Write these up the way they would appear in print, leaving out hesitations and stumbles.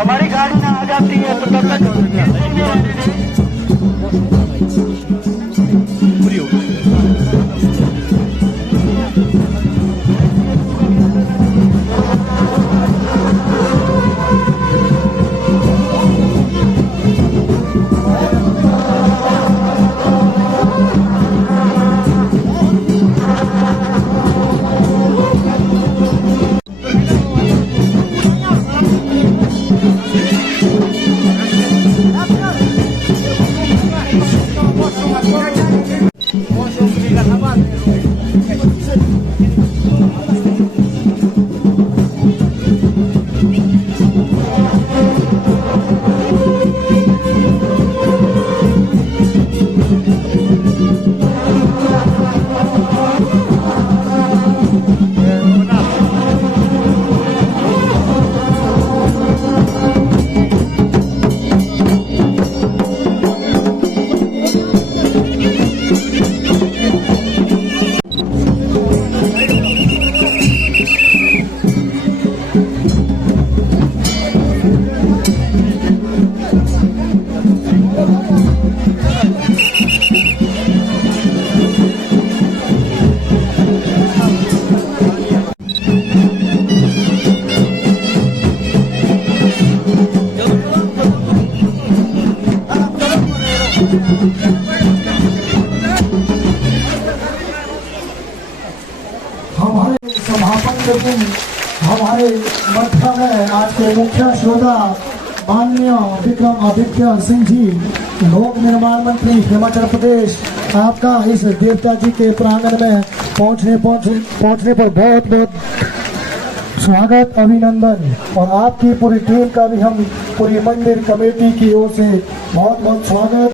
हमारी गाड़ी ना आ जाती है तो तब तक पूरी हो गई। हमारे समापन के दिन हमारे मध्य में आज के मुख्य श्रोता माननीय विक्रम आदित्य सिंह जी, लोक निर्माण मंत्री हिमाचल प्रदेश, आपका इस देवता जी के प्रांगण में पहुंचने पर बहुत बहुत स्वागत, अभिनंदन। और आपकी पूरी टीम का भी हम पूरी मंदिर कमेटी की ओर से बहुत बहुत स्वागत।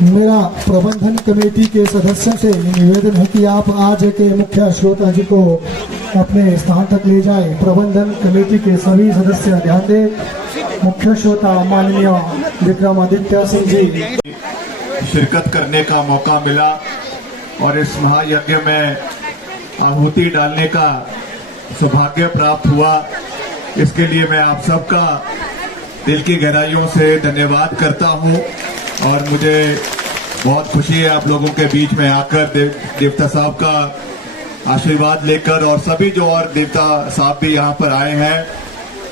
मेरा प्रबंधन कमेटी के सदस्यों से निवेदन है कि आप आज के मुख्य श्रोता जी को अपने स्थान तक ले जाएं। प्रबंधन कमेटी के सभी सदस्य ध्यान दें। मुख्य श्रोता माननीय विक्रमादित्य सिंह जी, शिरकत करने का मौका मिला और इस महायज्ञ में आहुति डालने का सौभाग्य प्राप्त हुआ। इसके लिए मैं आप सबका दिल की गहराइयों से धन्यवाद करता हूं और मुझे बहुत खुशी है आप लोगों के बीच में आकर देवता साहब का आशीर्वाद लेकर, और सभी जो और देवता साहब भी यहाँ पर आए हैं,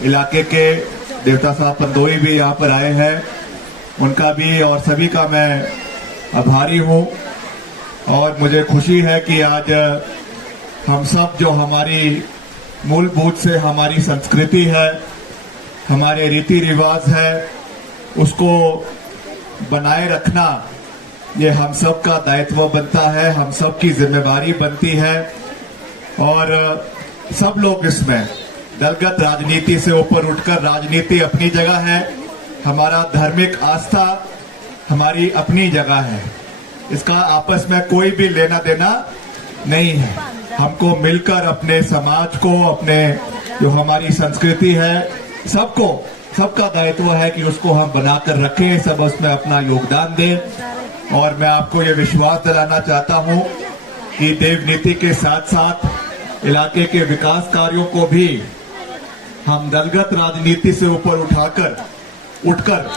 इलाके के देवता साहब पंदोई भी यहाँ पर आए हैं, उनका भी और सभी का मैं आभारी हूँ। और मुझे खुशी है कि आज हम सब जो हमारी मूलभूत से हमारी संस्कृति है, हमारे रीति रिवाज है, उसको बनाए रखना ये हम सब का दायित्व बनता है, हम सब की जिम्मेवारी बनती है। और सब लोग इसमें दलगत राजनीति से ऊपर उठकर, राजनीति अपनी जगह है, हमारा धार्मिक आस्था हमारी अपनी जगह है, इसका आपस में कोई भी लेना देना नहीं है। हमको मिलकर अपने समाज को, अपने जो हमारी संस्कृति है, सबका दायित्व है कि उसको हम बनाकर रखें, सब उसमें अपना योगदान दें। और मैं आपको ये विश्वास दिलाना चाहता हूं कि देव नीति के साथ साथ इलाके के विकास कार्यों को भी हम दलगत राजनीति से ऊपर उठकर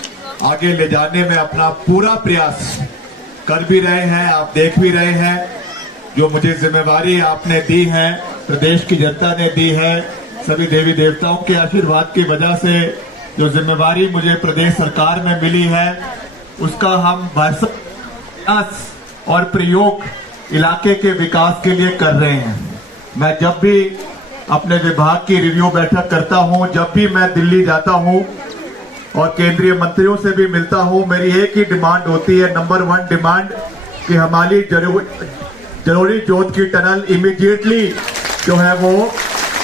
आगे ले जाने में अपना पूरा प्रयास कर भी रहे हैं। आप देख भी रहे हैं, जो मुझे जिम्मेवारी आपने दी है, प्रदेश की जनता ने दी है, सभी देवी देवताओं के आशीर्वाद की वजह से जो जिम्मेवारी मुझे प्रदेश सरकार में मिली है, उसका हम प्रयास और प्रयोग इलाके के विकास के लिए कर रहे हैं। मैं जब भी अपने विभाग की रिव्यू बैठक करता हूं, जब भी मैं दिल्ली जाता हूं और केंद्रीय मंत्रियों से भी मिलता हूं, मेरी एक ही डिमांड होती है, नंबर 1 डिमांड, कि हमारी जलोड़ी जोत की टनल इमीडिएटली जो है वो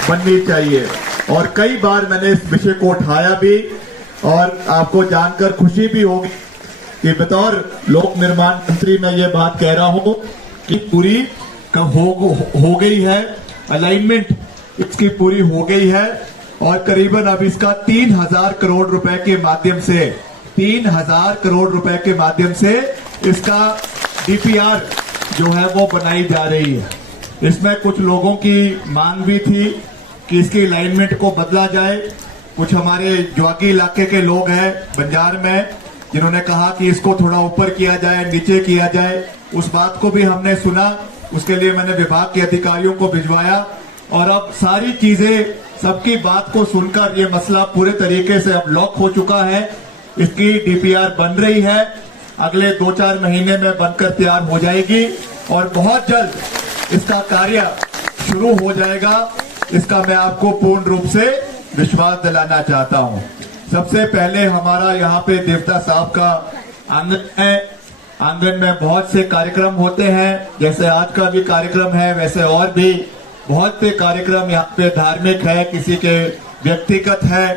बननी चाहिए। और कई बार मैंने इस विषय को उठाया भी, और आपको जानकर खुशी भी होगी कि बतौर लोक निर्माण मंत्री मैं ये बात कह रहा हूं कि पूरी हो गई है, अलाइनमेंट इसकी पूरी हो गई है, और करीबन अब इसका 3000 करोड़ रुपए के माध्यम से 3000 करोड़ रुपए के माध्यम से इसका डीपीआर जो है वो बनाई जा रही है। इसमें कुछ लोगों की मांग भी थी कि इसकी अलाइनमेंट को बदला जाए। कुछ हमारे ज्वागी इलाके के लोग हैं बंजार में, जिन्होंने कहा कि इसको थोड़ा ऊपर किया जाए, नीचे किया जाए। उस बात को भी हमने सुना, उसके लिए मैंने विभाग के अधिकारियों को भिजवाया, और अब सारी चीजें, सबकी बात को सुनकर ये मसला पूरे तरीके से अब लॉक हो चुका है। इसकी डीपीआर बन रही है, अगले 2-4 महीने में बनकर तैयार हो जाएगी, और बहुत जल्द इसका कार्य शुरू हो जाएगा। इसका मैं आपको पूर्ण रूप से विश्वास दिलाना चाहता हूं। सबसे पहले हमारा यहाँ पे देवता साहब का आंगन है। आंगन में बहुत से कार्यक्रम होते हैं, जैसे आज का भी कार्यक्रम है, वैसे और भी बहुत से कार्यक्रम यहाँ पे धार्मिक है, किसी के व्यक्तिगत है।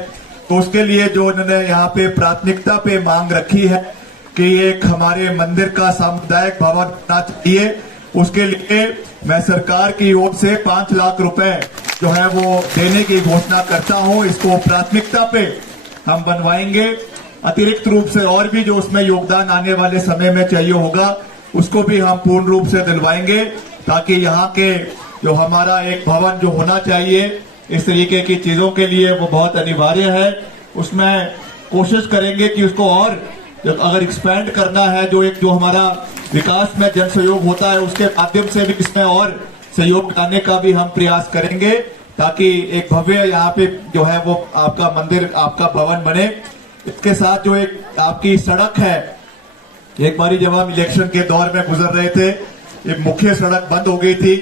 तो उसके लिए जो उन्होंने यहाँ पे प्राथमिकता पे मांग रखी है कि एक हमारे मंदिर का सामुदायिक भवन बनना चाहिए, उसके लिए मैं सरकार की ओर से 5 लाख रुपए जो है वो देने की घोषणा करता हूं। इसको प्राथमिकता पे हम बनवाएंगे। अतिरिक्त रूप से और भी जो उसमें योगदान आने वाले समय में चाहिए होगा, उसको भी हम पूर्ण रूप से दिलवाएंगे, ताकि यहाँ के जो हमारा एक भवन जो होना चाहिए इस तरीके की चीजों के लिए, वो बहुत अनिवार्य है। उसमें कोशिश करेंगे कि उसको और अगर एक्सपेंड करना है, जो हमारा विकास में जन सहयोग होता है, उसके माध्यम से भी इसमें और सहयोग लाने का भी हम प्रयास करेंगे, ताकि एक भव्य यहाँ पे जो है वो आपका मंदिर, आपका भवन बने। इसके साथ जो एक आपकी सड़क है, एक बारी जब हम इलेक्शन के दौर में गुजर रहे थे, एक मुख्य सड़क बंद हो गई थी,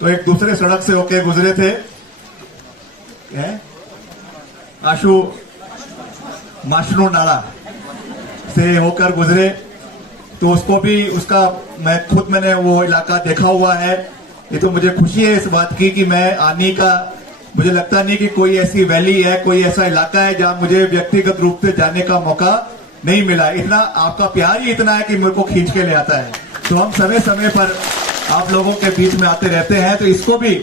तो एक दूसरे सड़क से होके गुजरे थे, माशनो नाला से होकर गुजरे, तो उसको भी मैंने वो इलाका देखा हुआ है। ये तो मुझे खुशी है इस बात की कि मैं आने का, मुझे लगता नहीं कि कोई ऐसी वैली है, कोई ऐसा इलाका है जहां मुझे व्यक्तिगत रूप से जाने का मौका नहीं मिला। इतना आपका प्यार ही इतना है कि मेरे को खींच के ले आता है। तो हम समय समय पर आप लोगों के बीच में आते रहते हैं। तो इसको भी,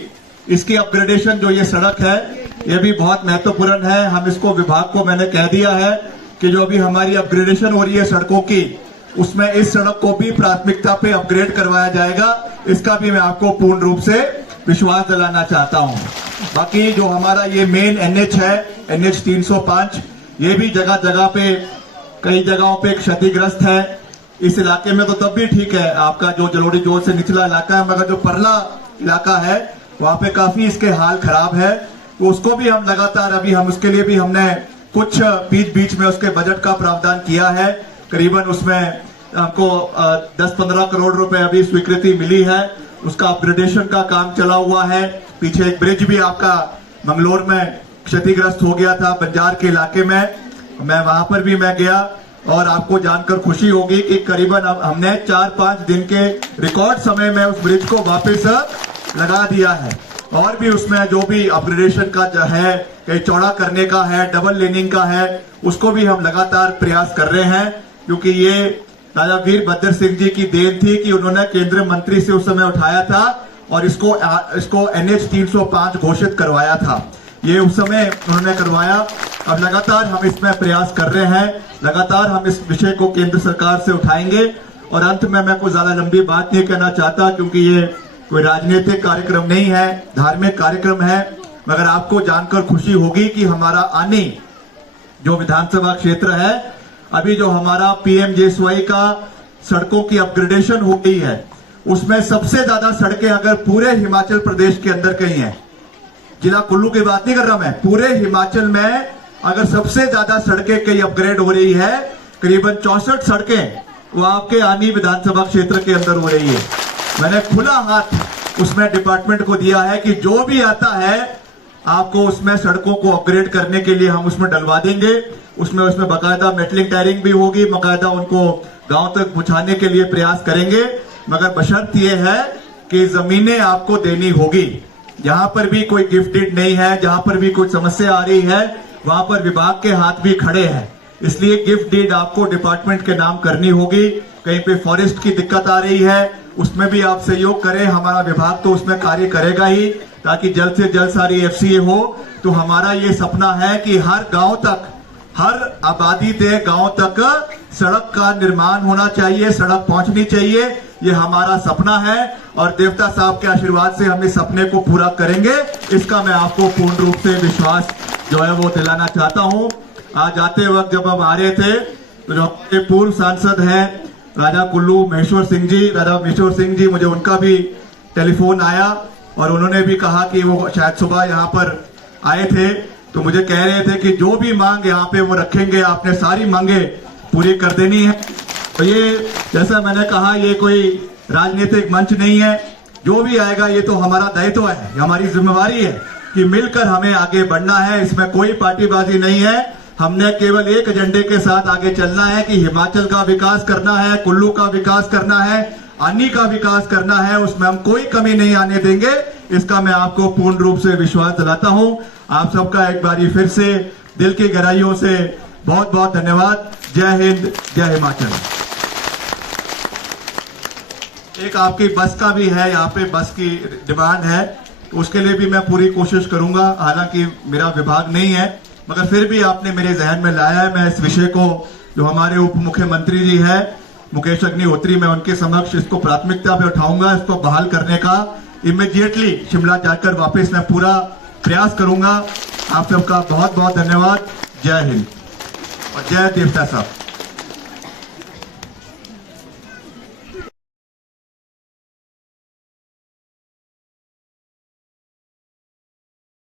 इसकी अपग्रेडेशन जो ये सड़क है, ये भी बहुत महत्वपूर्ण है। हम इसको विभाग को मैंने कह दिया है कि जो अभी हमारी अपग्रेडेशन हो रही है सड़कों की, उसमें इस सड़क को भी प्राथमिकता पे अपग्रेड करवाया जाएगा। इसका भी मैं आपको पूर्ण रूप से विश्वास दिलाना चाहता हूं। बाकी जो हमारा ये मेन NH है, NH 305, ये भी जगह जगह पे, कई जगहों पे क्षतिग्रस्त है। इस इलाके में तो तब भी ठीक है, आपका जो जलोड़ी जोत से निचला इलाका है, मगर जो परला इलाका है वहां पे काफी इसके हाल खराब है। तो उसको भी हम लगातार, अभी हम उसके लिए भी हमने कुछ बीच में उसके बजट का प्रावधान किया है। करीबन उसमें हमको 10-15 करोड़ रुपए अभी स्वीकृति मिली है। उसका अपग्रेडेशन का काम चला हुआ है। पीछे एक ब्रिज भी आपका मंगलोर में क्षतिग्रस्त हो गया था, बंजार के इलाके में, मैं वहां पर भी मैं गया, और आपको जानकर खुशी होगी कि करीबन अब हमने 4-5 दिन के रिकॉर्ड समय में उस ब्रिज को वापस लगा दिया है। और भी उसमें जो भी अपग्रेडेशन का जो है, कहीं चौड़ा करने का है, डबल लेनिंग का है, उसको भी हम लगातार प्रयास कर रहे हैं, क्योंकि ये राजा वीरभद्र सिंह जी की देन थी कि उन्होंने केंद्रीय मंत्री से उस समय उठाया था और इसको NH 305 घोषित करवाया था। ये उस समय उन्होंने करवाया। अब लगातार हम इसमें प्रयास कर रहे हैं, लगातार हम इस विषय को केंद्र सरकार से उठाएंगे। और अंत में मैं कुछ ज्यादा लंबी बात नहीं करना चाहता, क्योंकि ये कोई राजनीतिक कार्यक्रम नहीं है, धार्मिक कार्यक्रम है। मगर आपको जानकर खुशी होगी कि हमारा आनी जो विधानसभा क्षेत्र है, अभी जो हमारा PMJSY का सड़कों की अपग्रेडेशन हो गई है, उसमें सबसे ज्यादा सड़कें अगर पूरे हिमाचल प्रदेश के अंदर कहीं है, जिला कुल्लू की बात नहीं कर रहा मैं, पूरे हिमाचल में अगर सबसे ज्यादा सड़कें कहीं अपग्रेड हो रही है, करीबन 64 सड़कें वो आपके आनी विधानसभा क्षेत्र के अंदर हो रही है। मैंने खुला हाथ उसमें डिपार्टमेंट को दिया है कि जो भी आता है आपको उसमें सड़कों को अपग्रेड करने के लिए हम उसमें डलवा देंगे। उसमें बकायदा मेटलिंग टायरिंग भी होगी, बकायदा उनको गांव तक पहुंचाने के लिए प्रयास करेंगे। मगर बशर्त यह है कि जमीनें आपको देनी होगी। जहां पर भी कोई गिफ्ट डीड नहीं है, जहां पर भी कोई समस्या आ रही है, वहां पर विभाग के हाथ भी खड़े हैं। इसलिए गिफ्ट डीड आपको डिपार्टमेंट के नाम करनी होगी। कहीं पे फॉरेस्ट की दिक्कत आ रही है, उसमें भी आप सहयोग करें। हमारा विभाग तो उसमें कार्य करेगा ही, ताकि जल्द से जल्द सारी FCA हो। तो हमारा ये सपना है कि हर गांव तक, हर आबादी के गांव तक सड़क का निर्माण होना चाहिए, सड़क पहुंचनी चाहिए। ये हमारा सपना है और देवता साहब के आशीर्वाद से हम इस सपने को पूरा करेंगे। इसका मैं आपको पूर्ण रूप से विश्वास जो है वो दिलाना चाहता हूं। आज आते वक्त जब हम आ रहे थे तो जो हमारे पूर्व सांसद हैं राजा कुल्लू महेश्वर सिंह जी, राजा महेश्वर सिंह जी, मुझे उनका भी टेलीफोन आया और उन्होंने भी कहा कि वो शायद सुबह यहाँ पर आए थे, तो मुझे कह रहे थे कि जो भी मांग यहाँ पे वो रखेंगे, आपने सारी मांगे पूरी कर देनी है। तो ये जैसा मैंने कहा, ये कोई राजनीतिक मंच नहीं है। जो भी आएगा ये तो हमारा दायित्व है, हमारी जिम्मेवारी है कि मिलकर हमें आगे बढ़ना है। इसमें कोई पार्टीबाजी नहीं है। हमने केवल एक एजेंडे के साथ आगे चलना है कि हिमाचल का विकास करना है, कुल्लू का विकास करना है, आनी का विकास करना है। उसमें हम कोई कमी नहीं आने देंगे। इसका मैं आपको पूर्ण रूप से विश्वास दिलाता हूं। आप सबका एक बारी फिर से दिल की गहराइयों से बहुत बहुत धन्यवाद। जय हिंद, जय हिमाचल। एक आपकी बस का भी है, यहाँ पे बस की डिमांड है, तो उसके लिए भी मैं पूरी कोशिश करूंगा। हालांकि मेरा विभाग नहीं है, मगर फिर भी आपने मेरे जहन में लाया है। मैं इस विषय को, जो हमारे उप मुख्यमंत्री जी है मुकेश अग्निहोत्री, मैं उनके समक्ष इसको प्राथमिकता पे उठाऊंगा। इसको बहाल करने का इमीडिएटली शिमला जाकर वापस मैं पूरा प्रयास करूंगा। आप सबका बहुत बहुत धन्यवाद। जय हिंद और जय देवता साहब।